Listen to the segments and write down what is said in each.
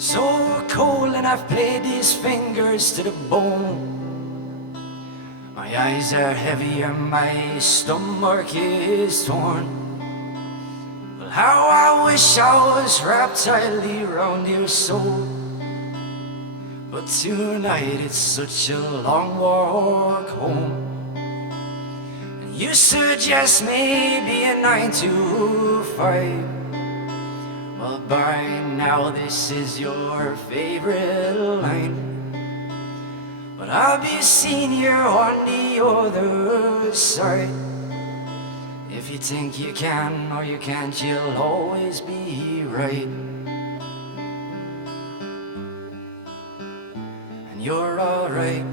So cold, and I've played these fingers to the bone. My eyes are heavy and my stomach is torn. Well, how I wish I was wrapped tightly around your soul. But tonight it's such a long walk home. And you suggest maybe a 9 to 5. Well, by now this is your favorite line. But I'll be seeing you on the other side. If you think you can or you can't, you'll always be right. And you're alright.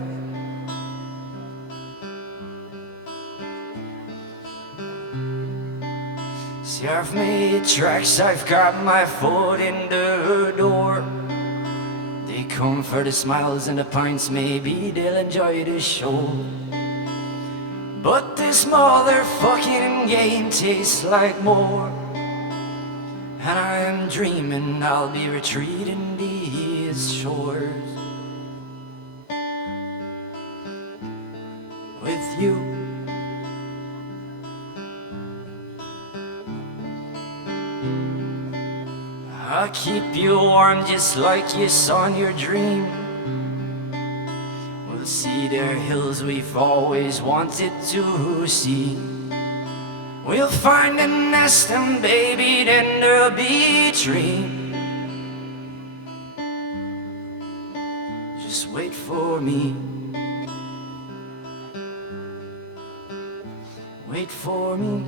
See, I've made tracks, I've got my foot in the door. They come for the smiles and the pints, maybe they'll enjoy the show. But this motherfucking game tastes like more. And I'm dreaming I'll be retreating these shores with you. I'll keep you warm just like you saw in your dream. We'll see the hills we've always wanted to see. We'll find a nest and baby, then there'll be a dream. Just wait for me. Wait for me.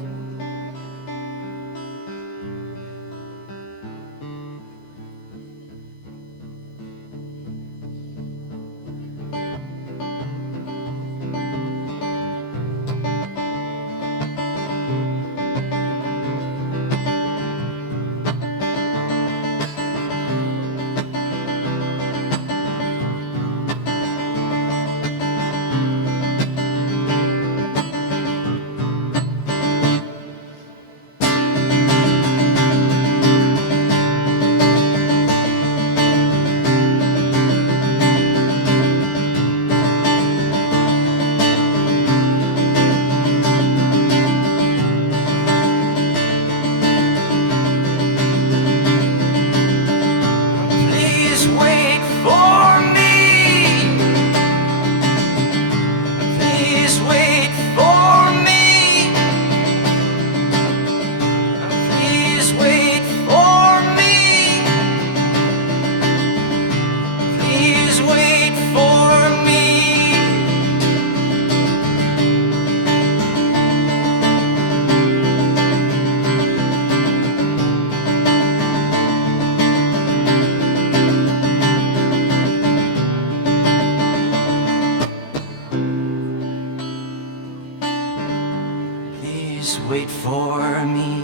Please wait for me.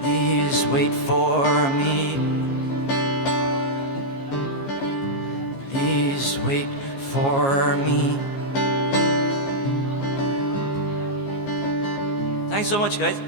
Please wait for me. Please wait for me. Thanks so much, guys.